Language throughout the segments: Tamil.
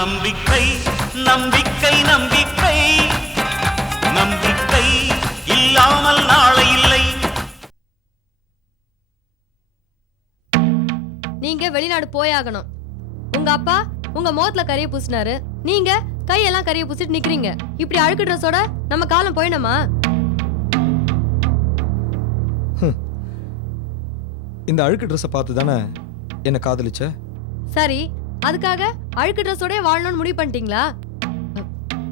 நம்பிக்கை நம்பிக்கை நம்பிக்கை நம்பிக்கை இல்லாமல் நாளை இல்லை. நீங்க வெளிநாடு போயாகணும். உங்க அப்பா உங்க முகத்துல கரிய பூசினாரு, நீங்க கையெல்லாம் கரிய பூசிட்டு நிக்கிறீங்க. இப்படி அழுக்கு ட்ரெஸ்ஸோட நம்ம காலம் போயிடுமா? இந்த அழுக்கு ட்ரெஸ்ஸை பார்த்து தானே என்ன காதலிச்ச? சரி, அதுக்காக அழுக்கு ட்ரெஸ்ஸோட வாழணும்னு முடிவு பண்ணிட்டீங்களா?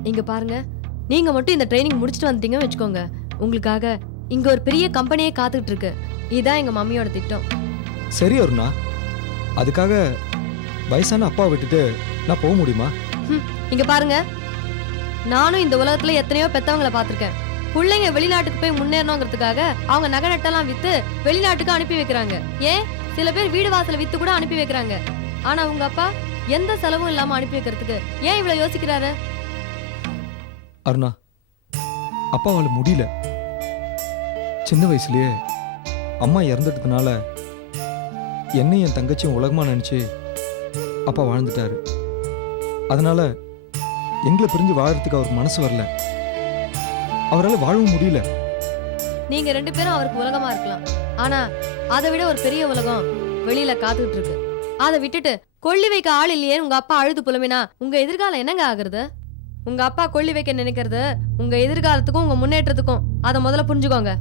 இங்க பாருங்க, நீங்க மட்டும் இந்த ட்ரைனிங் முடிச்சுட்டு வந்துட்டீங்கன்னு வச்சுக்கோங்க, உங்களுக்காக இங்க ஒரு பெரிய கம்பெனியே காத்துக்கிட்டு இருக்கு. இதுதான் எங்க மம்மியோட திட்டம். சரி அருணா, அதுக்காக வயசான அப்பாவை விட்டுட்டு நான் போக முடியுமா? இங்க பாருங்க, நானும் இந்த உலகத்துல எத்தனையோ பெத்தவங்களை பார்த்திருக்கேன். பிள்ளைங்க வெளிநாட்டுக்கு போய் முன்னேறணுங்கிறதுக்காக அவங்க நகை நட்டெல்லாம் வித்து வெளிநாட்டுக்கு அனுப்பி வைக்கிறாங்க. ஏன் சில பேர் வீடு வாசல வித்து கூட அனுப்பி வைக்கிறாங்க. ஆனா உங்க அப்பா எந்த செலவும் இல்லாம அனுப்பி வைக்கிறதுக்கு ஏன் இவ்வளவு யோசிக்கிறாரு? அருணா, அப்பாவால முடியல. சின்ன வயசுலயே அம்மா இறந்துட்டதுனால என்னையும் என் தங்கச்சியும் உலகமா நினைச்சு அப்பா வாழ்ந்துட்டாரு. அதனால எங்களை பிரிஞ்சு வாழறதுக்கு அவருக்கு மனசு வரல. அவரால் வாழவும் முடியல. நீங்க ரெண்டு பேரும் அவருக்கு உலகமா இருக்கலாம், ஆனா அதை விட ஒரு பெரிய உலகம் வெளியில காத்துக்கிட்டு இருக்கு. அதை விட்டுட்டு கொள்ளி வைக்க ஆள் இல்லையே உங்க அப்பா அழுது புலம்பினா உங்க எதிர்காலம் என்னங்க ஆகுறது? உங்க அப்பா கொள்ளி வைக்க நினைக்கிறது உங்க எதிர்காலத்துக்கும் உங்க முன்னேற்றத்துக்கும். அதை முதல்ல புரிஞ்சுக்கோங்க.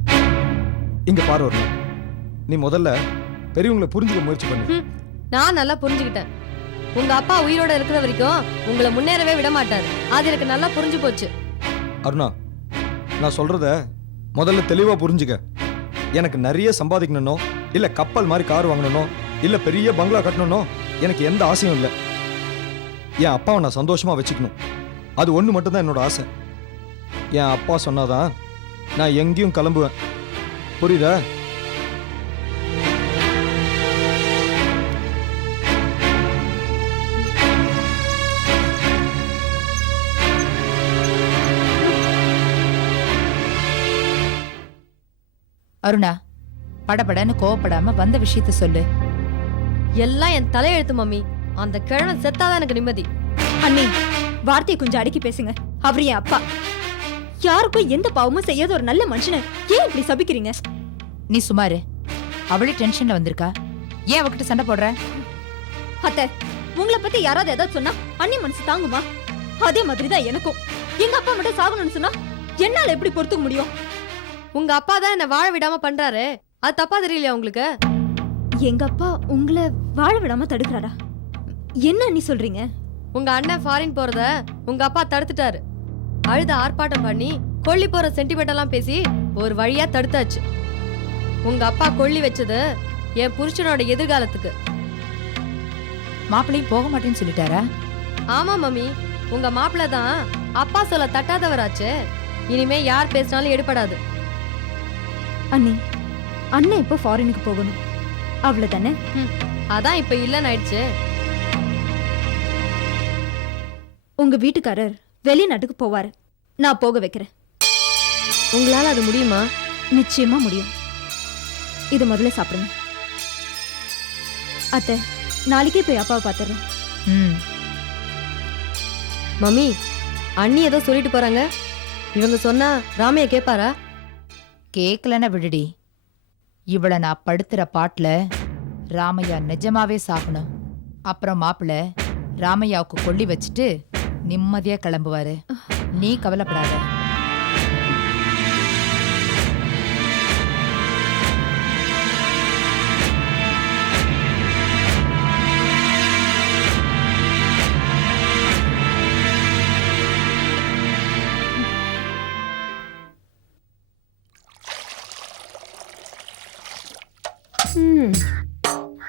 இங்க பாரு அருணா, நீ முதல்ல பெரியவங்களை புரிஞ்சுக்க முயற்சி பண்ணு. நான் நல்லா புரிஞ்சுக்கிட்டேன். உங்க அப்பா உயிரோட இருக்கிற வரைக்கும் உங்களை முன்னேறவே விட மாட்டாரு. அது எனக்கு நல்லா புரிஞ்சு போச்சு. அருணா, நான் சொல்றத முதல்ல தெளிவா புரிஞ்சுக்க. எனக்கு நிறைய சம்பாதிக்கணும்னோ இல்ல கப்பல் மாதிரி கார் வாங்கணும்னோ இல்ல பெரிய பங்களா கட்டணும்னோ எனக்கு எந்த ஆசையும் இல்லை. என் அப்பாவை நான் சந்தோஷமா வச்சுக்கணும், அது ஒண்ணு மட்டும்தான் என்னோட ஆசை. என் அப்பா சொன்னாதான் நான் எங்கேயும் கிளம்புவேன். புரியுதா? அருணா, படபடன்னு கோவப்படாம வந்த விஷயத்த சொல்லு. எல்லாம் என் தலையெழுத்து மம்மி. அந்த கிழமை செத்தாதான் எனக்கு நிம்மதி. அண்ணி, வார்த்தையை கொஞ்சம் அடக்கி பேசுங்க. அவர் என் அப்பா. யாருக்கும் எந்த பாவமும் செய்யாத ஒரு நல்ல மனுஷனை ஏன் இப்படி சபிக்கிறீங்க? நீ சுமாரு. அவளே டென்ஷன்ல வந்திருக்கா, ஏன் அவகிட்ட சண்டை போடுற? அத்தை, உங்களை பத்தி யாராவது ஏதாவது சொன்னா அண்ணி மனசு தாங்குமா? அதே மாதிரிதான் எனக்கும். எங்க அப்பா மட்டும் சாகணும்னு சொன்னா என்னால எப்படி பொறுத்துக்க முடியும்? உங்க அப்பா தான் என்ன வாழ விடாம பண்றாரு, அது தப்பா தெரியலையா உங்களுக்கு? எங்க அப்பா உங்களை வாழ விடாம தடுக்கிறாரா? என்ன நீ சொல்றீங்க? உங்க அண்ணன் ஃபாரின் போறத உங்க அப்பா தடுத்துட்டாரு. அழுத ஆர்ப்பாட்டம் பண்ணி கொல்லி போற சென்டிமெண்ட் எல்லாம் பேசி ஒரு வழியா தடுத்தாச்சு. உங்க அப்பா கொல்லி வச்சது என் புருஷனோட எதிர்காலத்துக்கு. மாப்பிள்ளையும் போக மாட்டேன்னு சொல்லிட்டாரா? ஆமா மம்மி, உங்க மாப்பிள்ள தான் அப்பா சொல்ல தட்டாதவராச்சு. இனிமே யார் பேசினாலும் எடுபடாது. அண்ணி, அண்ணன் இப்போ ஃபாரினுக்கு போகணும், அவ்வளவுதானே? அதான் இப்ப இல்லன்னு ஆயிடுச்சு. உங்க வீட்டுக்காரர் வெளிநாட்டுக்கு போவாரு, நான் போக வைக்கிறேன். உங்களால அது முடியுமா? நிச்சயமா முடியும். இது முதல்ல சாப்பிடுங்க. அத்தை, நாளைக்கே போய் அப்பாவை பார்த்துறேன். மம்மி, அண்ணி ஏதோ சொல்லிட்டு போறாங்க. இவங்க சொன்னா ராமைய கேப்பாரா? கேக்கலன்னா விடுடி. இவளை நான் படுத்துற பாட்டுல ராமையா நிஜமாவே சாகணும். அப்புறம் மாப்பிள்ள ராமையாவுக்கு கொல்லி வச்சுட்டு நிம்மதியா கிளம்புவாரு. நீ கவலைப்படாத.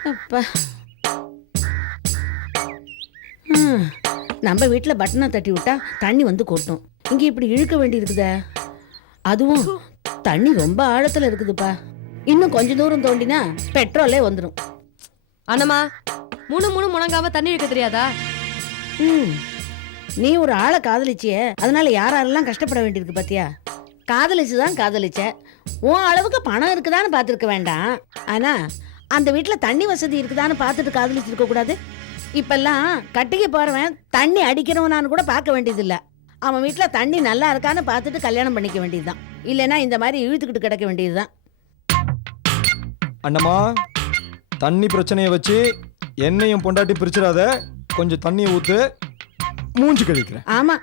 அப்பா, நம்ம வீட்டில் பட்டனை தட்டி விட்டா தண்ணி வந்து கொட்டும். இங்கே இப்படி இழுக்க வேண்டி இருக்குதா? அதுவும் தண்ணி ரொம்ப ஆழத்தில் இருக்குதுப்பா. இன்னும் கொஞ்ச தூரம் தோண்டினா பெட்ரோலே வந்துடும். அண்ணம்மா, முணங்காம தண்ணி இழுக்க தெரியாதா? நீ ஒரு ஆளை காதலிச்சிய, அதனால யாரெல்லாம் கஷ்டப்பட வேண்டியிருக்கு பாத்தியா? காதலிச்சுதான் காதலிச்ச. உன் அளவுக்கு பணம் இருக்குதான்னு பார்த்துருக்க வேண்டாம். ஆனா அந்த வீட்டில் தண்ணி வசதி இருக்குதான்னு பார்த்துட்டு காதலிச்சிருக்க கூடாது? இப்பெல்லாம் கட்டிக்க போறவன் தண்ணி அடிக்கிறவனான்னு கூட பார்க்க வேண்டியதில்ல. அவன் வீட்டுல தண்ணி நல்லா இருக்கான்னு பார்த்துட்டு கல்யாணம் பண்ணிக்க வேண்டியதுதான். இல்லைன்னா இந்த மாதிரி இழுத்துக்கிட்டு கிடக்க வேண்டியதுதான். அண்ணம்மா, தண்ணி பிரச்சனையை வச்சு என்னையும் பொண்டாட்டி பிரிச்சிடாத. கொஞ்சம் தண்ணியை ஊத்து, மூஞ்சி கழிக்கிறேன். ஆமா,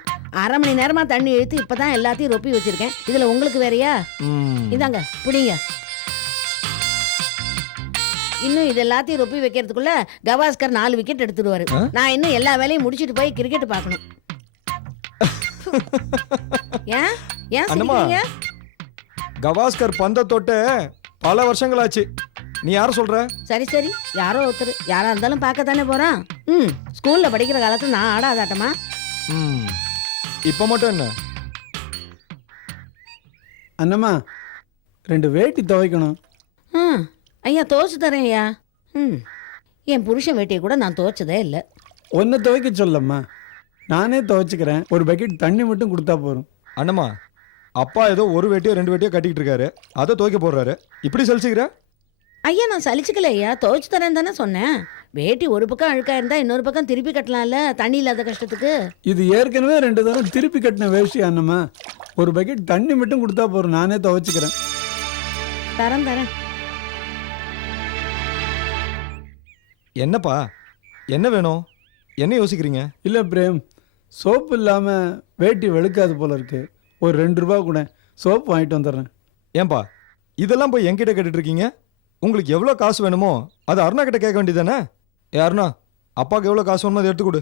1/2 மணி நேரமா தண்ணி இழுத்து இப்பதான் எல்லாத்தையும் ரொப்பி வச்சிருக்கேன். இதுல உங்களுக்கு வேறயா? இந்தாங்க புடிங்க. இன்னும் இது எல்லாத்தையும் ரொப்பி வைக்கிறதுக்குள்ள கவாஸ்கர் 4 விக்கெட் எடுத்துடுவாரு. நான் இன்னும் எல்லா வேலையும் முடிச்சிட்டு போய் கிரிக்கெட் பார்க்கணும். ஏன் ஏன் அண்ணம்மா, சிரிக்கிறீங்க? கவாஸ்கர் பந்த தொட்டு பல வருஷங்களாச்சு. நீ யார சொல்ற? சரி சரி, யாரோ ஒருத்தர். யாரா இருந்தாலும் பார்க்க தானே போறான். ஸ்கூல்ல படிக்கிற காலத்துல நான் ஆடாதாட்டமா? இப்ப மட்டும் என்ன? அண்ணம்மா 2 வேட்டி துவைக்கணும். ஐயா துவைச்சு தரேன் ஐயா. என் புருஷன் வேட்டியை கூட நான் துவைச்சதே இல்லை. ஒன்றை துவைக்க சொல்லம்மா, நானே துவைச்சிக்கிறேன். ஒரு பக்கெட் தண்ணி மட்டும் கொடுத்தா போதும். அண்ணம்மா, அப்பா ஏதோ ஒரு வேட்டியோ 2 வேட்டியோ கட்டிக்கிட்டு இருக்காரு, அதை துவைக்க போடுறாரு. இப்படி சலிச்சுக்கிற? ஐயா நான் சலிச்சுக்கல ஐயா, துவைச்சு தரேன் தானே சொன்னேன். வேட்டி ஒரு பக்கம் அழுக்கா இருந்தா இன்னொரு பக்கம் திருப்பி கட்டலாம்ல, தண்ணி இல்லாத கஷ்டத்துக்கு. இது ஏற்கனவே 2 தடவை திருப்பி கட்டின வேஷ்டி அண்ணம்மா. ஒரு பக்கெட் தண்ணி மட்டும் கொடுத்தா போதும், நானே துவைச்சிக்கிறேன். தரேன் தரேன். என்னப்பா, என்ன வேணும்? என்ன யோசிக்கிறீங்க? இல்லை பிரேம், சோப்பு இல்லாமல் வேட்டி வெளுக்காது போல இருக்கு. ஒரு 2 ரூபா கூட சோப்பு வாங்கிட்டு வந்துடுறேன். ஏன்பா இதெல்லாம் போய் என்கிட்ட கேட்டுட்டு இருக்கீங்க? உங்களுக்கு எவ்வளோ காசு வேணுமோ அது அருணா கிட்ட கேட்க வேண்டியதானே? அருணா, அப்பாவுக்கு எவ்வளோ காசு வேணுமோ அதை எடுத்து கொடு.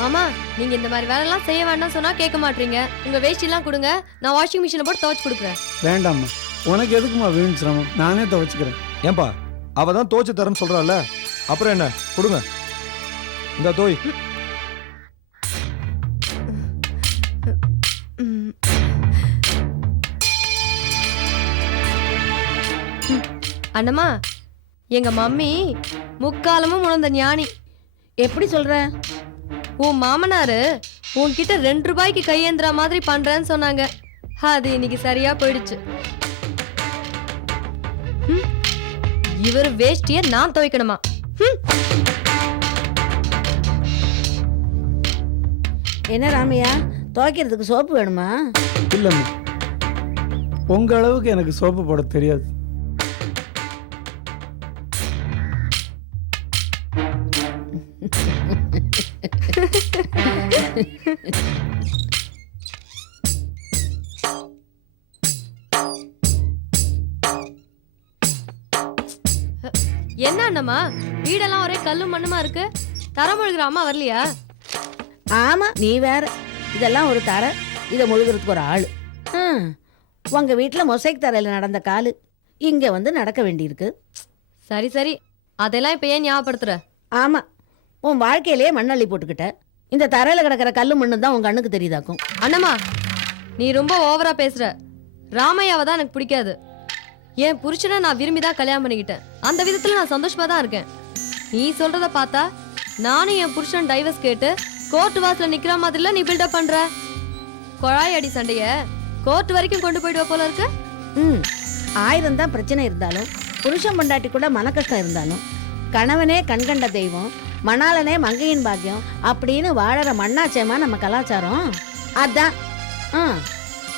மாமா, நீங்க இந்த மாதிரி வேலைலாம் செய்ய வேண்டாம் சொன்னா கேட்க மாட்டீங்க. உங்க வேஷ்டி எல்லாம் கொடுங்க, நான் வாஷிங் மிஷினை போட்டு துவைச்சு கொடுக்குறேன். வேண்டாம்மா, உனக்கு எதுக்குமா வீண் சிரமம்? நானே துவைச்சிக்கிறேன். ஏன்பா, அவ தான் தோச்சு தரேன்னு சொல்றாள், அப்புறம் என்ன? கொடுங்க, இந்த தோய். அண்ணம்மா, எங்க மம்மி முக்காலமும் உணர்ந்த ஞானி. எப்படி சொல்ற? உன் மாமனாரு உன்கிட்ட 2 ரூபாய்க்கு கையேந்திர மாதிரி பண்றேன்னு சொன்னாங்க. அது இன்னைக்கு சரியா போயிடுச்சு. இவர் வேஷ்டிய நான் துவைக்கணுமா? என்ன ராமையா, துவைக்கிறதுக்கு சோப்பு வேணுமா? இல்லைம்மா, உங்கள் அளவுக்கு எனக்கு சோப்பு போட தெரியாது. என்ன அண்ணம்மா, வீடெல்லாம் ஒரே கல்லும் மண்ணுமா இருக்கு. தரம் முழுகிற அம்மா வரலையா? ஆமா, நீ வேற. இதெல்லாம் ஒரு தர, இதை முழுகிறதுக்கு ஒரு ஆளு. உங்க வீட்டுல மொசைக் தரையில நடந்த காலு இங்க வந்து நடக்க வேண்டியிருக்கு. சரி சரி, அதெல்லாம் இப்ப ஏன் ஞாபகப்படுத்துற? ஆமா, உன் வாழ்க்கையிலேயே மண்ணள்ளி போட்டுக்கிட்ட. இந்த தரையில கிடக்கிற கல்லு மண்ணு தான் உங்க கண்ணுக்கு தெரியுதாக்கும். அண்ணம்மா, நீ ரொம்ப ஓவரா பேசுற. ராமையாவை தான் எனக்கு பிடிக்காது. என் புருஷனை நான் விரும்பி தான் கல்யாணம் பண்ணிக்கிட்டேன். அந்த விதத்துல நான் சந்தோஷமா தான் இருக்கேன். நீ சொல்றத பார்த்தா நானும் என் புருஷன் டைவர்ஸ் கேட்டு கோர்ட் வாசல்ல நிக்கிற மாதிரில நீ பில்டப் பண்ற. குழாய் அடி சண்டைய கோர்ட் வரைக்கும் கொண்டு போயிடுவ போல இருக்கு. 1000 தான் பிரச்சனை இருந்தாலும், புருஷன் பொண்டாட்டி கூட மன கஷ்டம் இருந்தாலும், கணவனே கண்கண்ட தெய்வம், மணாளனே மங்கையின் பாக்கியம் அப்படின்னு வாழற மண்ணாச்சேமா நம்ம கலாச்சாரம். அதான்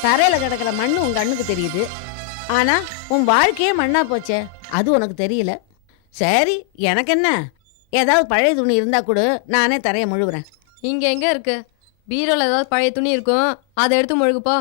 தரையில கிடக்கிற மண்ணு உங்க கண்ணுக்கு தெரியுது, ஆனா உன் வாழ்க்கையே மண்ணா போச்சே, அது உனக்கு தெரியல. சரி, எனக்கு என்ன, ஏதாவது பழைய துணி இருந்தா கூட நானே தரைய முழுகுறேன். இங்க எங்க இருக்கு? பீரோல ஏதாவது பழைய துணி இருக்கும், அதை எடுத்து முழுகுப்போ.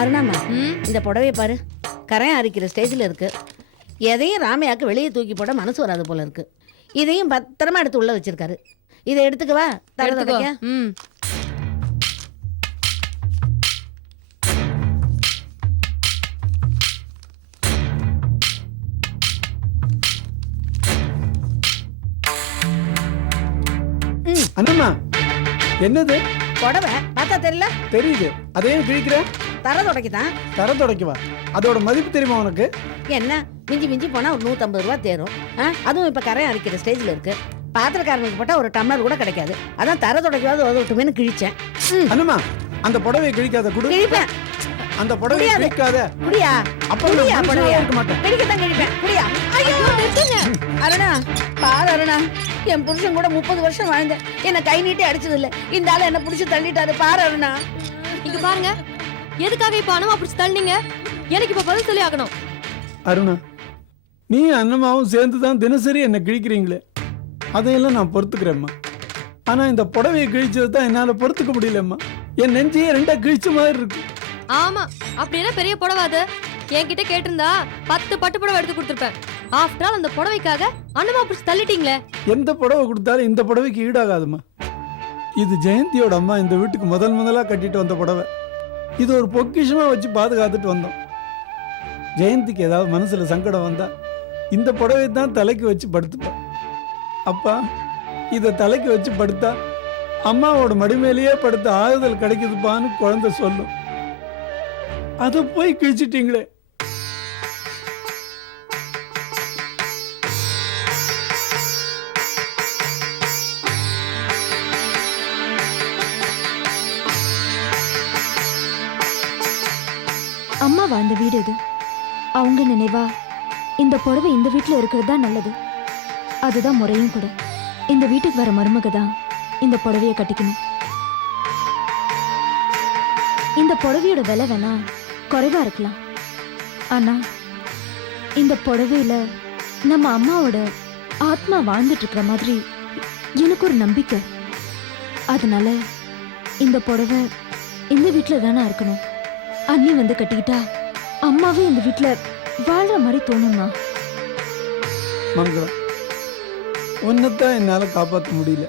அருணாமா, இந்த புடவைய பாரு, கரையான் அரிக்கிற ஸ்டேஜில் இருக்கு. எதையும் ராமையாக்கு வெளியே தூக்கி போட மனசு வராது போல இருக்கு. இதையும் பத்திரமா எடுத்து உள்ள வச்சிருக்காரு. இதை எடுத்துக்கவா? தர துடைக்க. அண்ணம்மா என்னது புடவை பார்த்தா தெரியல, தெரியுது, அதையும் கிழிக்கிற? தர துடைக்குதான். தர துடைக்கவா? அதோட மதிப்பு தெரியுமா உனக்கு? என்ன மிஞ்சி மிஞ்சி போனா ஒரு 150 ரூபா தேரும். அதுவும் இப்ப கரையை அரைக்கிற ஸ்டேஜ்ல இருக்கு. பாத்திரக்காரனுக்கு போட்டா ஒரு டம்ளர் கூட கிடைக்காது. அதான் தர துடைக்காவது உதவட்டுமேனு கிழிச்சேன். அண்ணம்மா அந்த புடவையை கிழிக்காத, குடு. கிழிப்பேன். அந்த புடவையை முடியாது. கிழிக்காத. குடியா அப்புறம் குடியா நான் புடவையா? இருக்க மாட்டேன். கிழிக்கத்தான் கிழிப்பேன். குடியா? ஐயோ நிறுத்துங்க. அருணா பாரு அருணா, என் புருஷன் கூட 30 வருஷம் வாழ்ந்தேன். என்ன கை நீட்டி அடிச்சது இல்ல. இந்த ஆளு என்ன புடிச்சு தள்ளிட்டாரு பாரு அருணா. இங்க பாருங்க, எதுக்காக இப்ப அனுமா பிடிச்சி தள்ளினீங்க? எனக்கு இப்ப பதில் சொல்லி ஆகணும். அருணா, நீ அண்ணமாவும் சேர்ந்து தான் தினசரி என்னை கிழிக்கிறீங்களே, அதையெல்லாம் நான் பொறுத்துக்கிறேம்மா. ஆனா இந்த புடவையை கிழிச்சது தான் என்னால பொறுத்துக்க முடியலம்மா. என் நெஞ்சையே ரெண்டா கிழிச்ச மாதிரி இருக்கு. ஆமா, அப்படின்னா பெரிய புடவை அது. என்கிட்ட கேட்டிருந்தா 10 பட்டு புடவை எடுத்து கொடுத்துருப்பேன். ஆஃப்டர் ஆல் அந்த புடவைக்காக அனுமா பிடிச்சி தள்ளிட்டீங்களே. எந்த புடவை கொடுத்தாலும் இந்த புடவைக்கு ஈடாகாதும்மா. இது ஜெயந்தியோட அம்மா இந்த வீட்டுக்கு முதலா கட்டிட்டு வந்த புடவை. இது ஒரு பொக்கிஷமா வச்சு பாதுகாத்துட்டு வந்தோம். ஜெயந்திக்கு ஏதாவது மனசுல சங்கடம் வந்தா இந்த புடவை தான் தலைக்கு வச்சு படுத்துப்பேன். அப்பா, இதை தலைக்கு வச்சு படுத்தா அம்மாவோட மடிமேலேயே படுத்த ஆறுதல் கிடைக்குதுப்பான்னு குழந்தை சொல்லும். அதை போய் கிழிச்சிட்டீங்களே. அம்மா வாழ்ந்த வீடு இது. அவங்க நினைவா இந்த புடவை இந்த வீட்டுல இருக்கிறது தான் நல்லது. அதுதான் முறையும் கூட. இந்த வீட்டுக்கு வர மருமக தான் இந்த புடவைய கட்டிக்கணும். இந்த புடவையோட விலை வேணா குறைவா இருக்கலாம், ஆனா இந்த புடவையில நம்ம அம்மாவோட ஆத்மா வாழ்ந்துட்டு இருக்கிற மாதிரி எனக்கு ஒரு நம்பிக்கை. அதனால இந்த புடவை இந்த வீட்டுல தானே இருக்கணும். அண்ணி வந்து கட்டிக்கிட்டா அம்மாவே இந்த வீட்டுல வாழ்ற மாதிரி தோணும்னா. மங்களம், ஒன்னத்தான் என்னால காப்பாற்ற முடியல.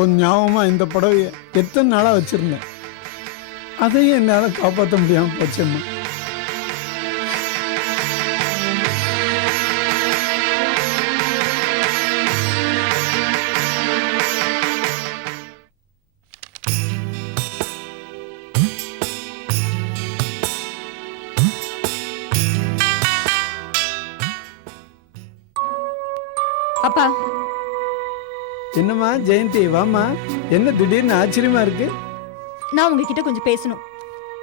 உன் ஞாபகமா இந்த புடவைய எத்தனை நாளா வச்சிருந்தேன். அதையும் என்னால காப்பாற்ற முடியாம போச்சேம்மா. அப்பா, என்னம்மா ஜெயந்தி, வாம்மா. என்ன திடீர்னு ஆச்சரியமா இருக்கு? நான் உங்ககிட்ட கொஞ்சம் பேசணும்.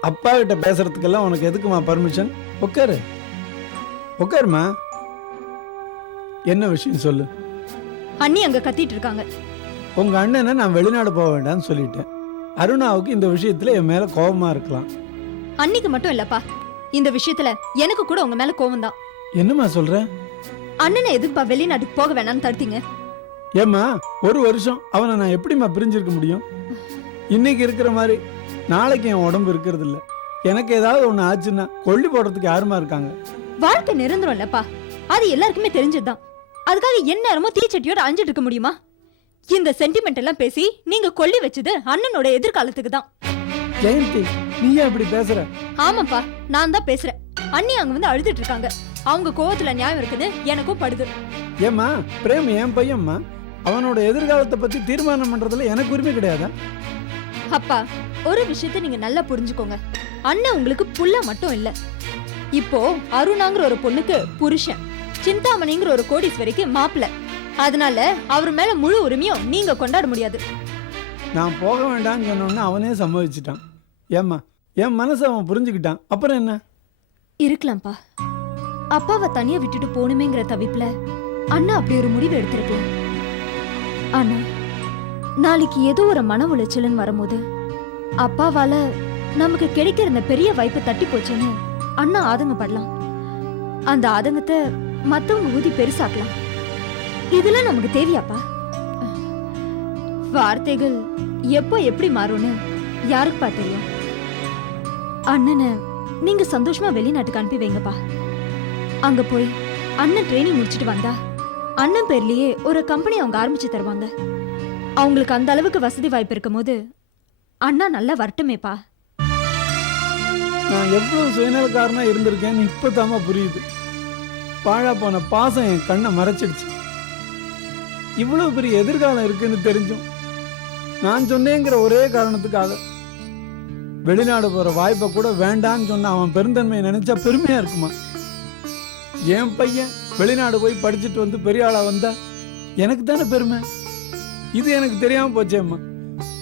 அப்பா கிட்ட பேசுறதுக்கெல்லாம் உனக்கு எதுக்குமா பர்மிஷன்? உட்காரு, உட்காருமா. என்ன விஷயம் சொல்லு. அண்ணி அங்க கத்திட்டு இருக்காங்க. உங்க அண்ணனை நான் வெளிநாடு போக வேண்டாம்னு சொல்லிட்டேன். அருணாவுக்கு இந்த விஷயத்துல என் மேல கோபமா இருக்கலாம். அன்னிக்கு மட்டும் இல்லப்பா, இந்த விஷயத்துல எனக்கு கூட உங்க மேல கோவம் தான். என்னம்மா சொல்ற? அண்ணனை எதுக்குப்பா வெளிநாட்டுக்கு போக வேணாம்னு தடுத்தீங்க? ஏம்மா, ஒரு வருஷம் அவனை நான் எப்படிம்மா பிரிஞ்சிருக்க முடியும்? இன்னைக்கு இருக்கிற மாதிரி நாளைக்கு என் உடம்பு இருக்கிறது இல்ல. எனக்கு ஏதாவது ஒண்ணு ஆச்சுன்னா கொல்லி போடுறதுக்கு யாருமா இருக்காங்க? வாழ்க்கை நிரந்தரம் இல்லப்பா, அது எல்லாருக்குமே தெரிஞ்சதுதான். அதுக்காக எந்நேரமும் தீச்சட்டியோட அஞ்சிட்டு இருக்க முடியுமா? இந்த சென்டிமெண்ட் எல்லாம் பேசி நீங்க கொல்லி வச்சது அண்ணனோட எதிர்காலத்துக்கு தான். ஜெயந்தி, நீயே அப்படி பேசுற? ஆமாப்பா, நான் தான் பேசுறேன். அண்ணி அங்க வந்து அழுதுட்டு இருக்காங்க. அவங்க கோவத்துல நியாயம் இருக்குது, எனக்கும் படுது. ஏம்மா, பிரேம் என் பையன்மா. அவனோட எதிர்காலத்தை பத்தி தீர்மானம் பண்றதுல எனக்கு உரிமை கிடையாதா? அப்பா, ஒரு விஷயத்த நீங்க நல்லா புரிஞ்சுக்கோங்க. அண்ணன் உங்களுக்கு புள்ள மட்டும் இல்ல. இப்போ அருணாங்கிற ஒரு பொண்ணுக்கு புருஷன், சிந்தாமணிங்கிற ஒரு கோடீஸ்வரிக்கு மாப்பிள்ள. அதனால அவர் மேல முழு உரிமையும் நீங்க கொண்டாட முடியாது. நான் போக வேண்டாம்னு சொன்னோன்னு அவனே சம்மதிச்சிட்டான். ஏம்மா, என் மனசை அவன் புரிஞ்சுக்கிட்டான். அப்புறம் என்ன? இருக்கலாம்ப்பா, அப்பாவை தனியா விட்டுட்டு போகணுமேங்கிற தவிப்புல அண்ணா அப்படி ஒரு முடிவு எடுத்திருக்கலாம். ஆனா நாளைக்கு ஏதோ ஒரு மன உளைச்சல்னு வரும்போது அப்பாவால நமக்கு கிடைக்கிற இந்த பெரிய வாய்ப்பு தட்டி போச்சுன்னு அண்ணா ஆதங்கப்படலாம். அந்த ஆதங்கத்தை மத்தவங்க ஊதி பெருசாக்கலாம். இதெல்லாம் நமக்கு தேவையாப்பா? வார்த்தைகள் எப்போ எப்படி மாறும்னு யாருக்குப்பா தெரியும்? அண்ணனை நீங்க சந்தோஷமா வெளிநாட்டுக்கு அனுப்பி வைங்கப்பா. அங்க போய் அண்ணன் ட்ரைனிங் முடிச்சிட்டு வந்தா அண்ணன் பேர்லயே ஒரு கம்பெனி அவங்க ஆரம்பிச்சு தருவாங்க. அவங்களுக்கு அந்த அளவுக்கு வசதி வாய்ப்பு இருக்கும் போது அண்ணா நல்லா வரட்டுமேப்பா. நான் எவ்வளவு சுயநலக்காரனா இருந்திருக்கேன்னு இப்பதாம்மா புரியுது. பாழா போன பாசம் என் கண்ணை மறைச்சிடுச்சு. இவ்வளவு பெரிய எதிர்காலம் இருக்குன்னு தெரிஞ்சும் நான் சொன்னேங்கிற ஒரே காரணத்துக்காக வெளிநாடு போற வாய்ப்பை கூட வேண்டான்னு சொன்ன அவன் பெருந்தன்மையை நினைச்சா பெருமையா இருக்குமா? என் பையன் வெளிநாடு போய் படிச்சுட்டு வந்து பெரிய ஆளா வந்தா எனக்கு தானே பெருமை. இது எனக்கு தெரியாம போச்சேம்மா.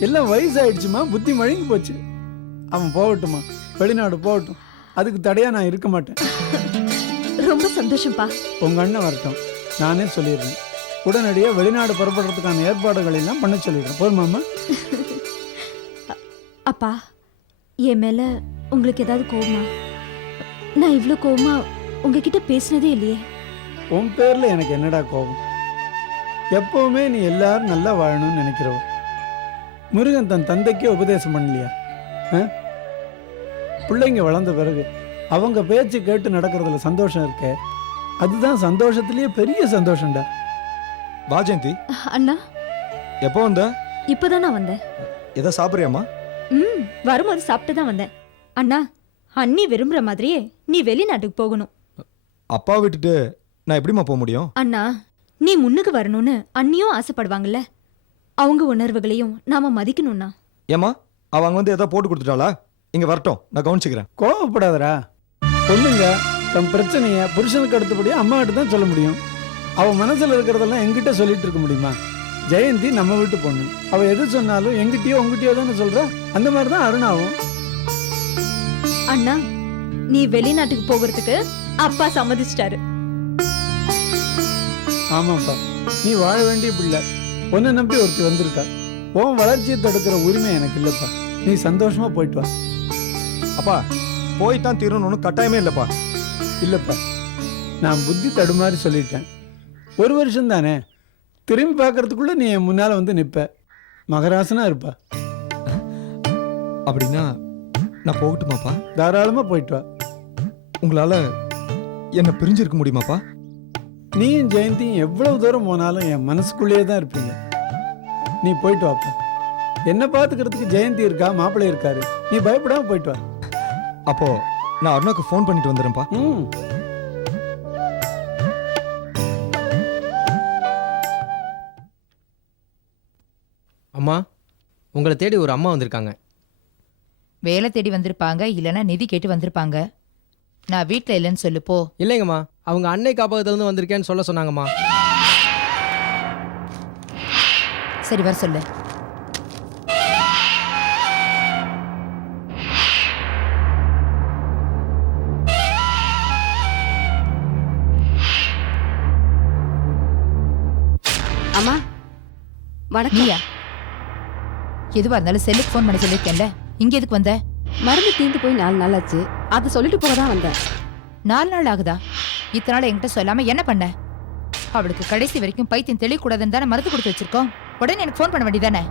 எல்லாம் வயசாயிடுச்சுமா, புத்தி மழுங்கி போச்சு. அவன் போகட்டுமா, வெளிநாடு போகட்டும். அதுக்கு தடையா நான் இருக்க மாட்டேன். ரொம்ப சந்தோஷம்ப்பா. உங்க அண்ணன் வரட்டும், நானே சொல்லிடுறேன். உடனடியாக வெளிநாடு புறப்படுறதுக்கான ஏற்பாடுகள் எல்லாம் பண்ண சொல்லிடுறேன். போதுமாம்மா? அப்பா, என் மேல உங்களுக்கு ஏதாவது கோவமா? நான் இவ்ளோ கோவமா உங்ககிட்ட பேசினதே இல்லையே. உன் பேர்ல எனக்கு என்னடா கோபம்? எப்பவுமே நீ எல்லாரும் நல்லா வாழணும்னு நினைக்கிறவ. முருகன் தன் தந்தைக்கே உபதேசம் பண்ணலையா? பிள்ளைங்க வளர்ந்த பிறகு அவங்க பேச்சு கேட்டு நடக்கிறதுல சந்தோஷம் இருக்க, அதுதான் சந்தோஷத்திலேயே பெரிய சந்தோஷம்டா. வா ஜெயந்தி. அண்ணா, எப்போ வந்த? இப்பதான் நான் வந்தேன். எதை சாப்பிட்றியாம்மா? வரும்போது சாப்பிட்டு தான் வந்தேன். அண்ணா, அண்ணி விரும்புற மாதிரியே நீ வெளிநாட்டுக்கு போகணும். அப்பா விட்டுட்டு நான் எப்படிம்மா போக முடியும்? அண்ணா, நீ முன்னுக்கு வரணும்னு அண்ணியும் ஆசைப்படுவாங்கல்ல. அவங்க உணர்வுகளையும் நாம மதிக்கணும்னா. ஏம்மா, அவங்க வந்து எதாவது போட்டு கொடுத்துட்டாளா? இங்க வரட்டும், நான் கவனிச்சுக்கிறேன். கோவப்படாதடா. பொண்ணுங்க தன் பிரச்சனைய புருஷனுக்கு அடுத்தபடியா அம்மா கிட்ட தான் சொல்ல முடியும். அவன் மனசுல இருக்கிறதெல்லாம் எங்கிட்ட சொல்லிட்டு இருக்க முடியுமா? ஜெயந்தி நம்ம வீட்டு பொண்ணு. அவ எது சொன்னாலும் எங்கிட்டயோ உங்ககிட்டயோ தானே சொல்ற. அந்த மாதிரி தான் அருணாவும். அண்ணா, நீ வெளிநாட்டுக்கு போகிறதுக்கு அப்பா சம்மதிச்சிட்டாரு. ஆமாப்பா, நீ வாழ வேண்டிய பிள்ளை. உன்னை நம்பி ஒருத்தி வந்திருக்கா. உன் வளர்ச்சியை தடுக்கிற உரிமை எனக்கு இல்லப்பா. நீ சந்தோஷமா போயிட்டு வா. அப்பா, போய்தான் தீரணும்னு கட்டாயமே இல்லப்பா. இல்லப்பா, நான் புத்தி தடுமாறி சொல்லிட்டேன். 1 வருஷம் தானே, திரும்பி பார்க்கறதுக்குள்ள நீ என் முன்னால வந்து நிப்ப. மகராசனா இருப்பா. அப்படின்னா நான் போகட்டுமாப்பா? தாராளமா போயிட்டு வா. உங்களால என்ன பிரிஞ்சிருக்க முடியுமாப்பா? நீயும் ஜெயந்தியும் எவ்வளவு தூரம் போனாலும் என் மனசுக்குள்ளேயே தான் இருப்பீங்க. நீ போயிட்டு வாப்பா. என்ன பார்த்துக்கிறதுக்கு ஜெயந்தி இருக்கா, மாப்பிள்ளை இருக்காரு. நீ பயப்படாம போயிட்டு வா. அப்போ நான் அருணாக்கு ஃபோன் பண்ணிட்டு வந்துடுறேன்ப்பா. அம்மா, உங்களை தேடி ஒரு அம்மா வந்திருக்காங்க. வேலை தேடி வந்திருப்பாங்க, இல்லைன்னா நிதி கேட்டு வந்திருப்பாங்க. நான் வீட்டில் இல்லைன்னு சொல்லு போ. இல்லைங்கம்மா, அவங்க அன்னை காப்பகத்திலிருந்து வந்திருக்கேன்னு சொல்ல சொன்னாங்கம்மா. சரி, வர சொல்லு. அம்மா வணக்கம். நீயா? எதுவா இருந்தாலும் செல்லுக்கு ஃபோன் பண்ணி சொல்லியிருக்கேன்ல, இங்க எதுக்கு வந்த? மருந்து தீர்ந்து போய் 4 நாள் ஆச்சு. அதை சொல்லிட்டு போக தான் வந்தேன். 4 நாள் ஆகுதா? இத்தனை நாள் என்கிட்ட சொல்லாம என்ன பண்ண? அவளுக்கு கடைசி வரைக்கும் பைத்தியம் தெளியக்கூடாதுன்னு தானே மருந்து கொடுத்து வச்சிருக்கோம். உடனே எனக்கு ஃபோன் பண்ண வேண்டியதானே?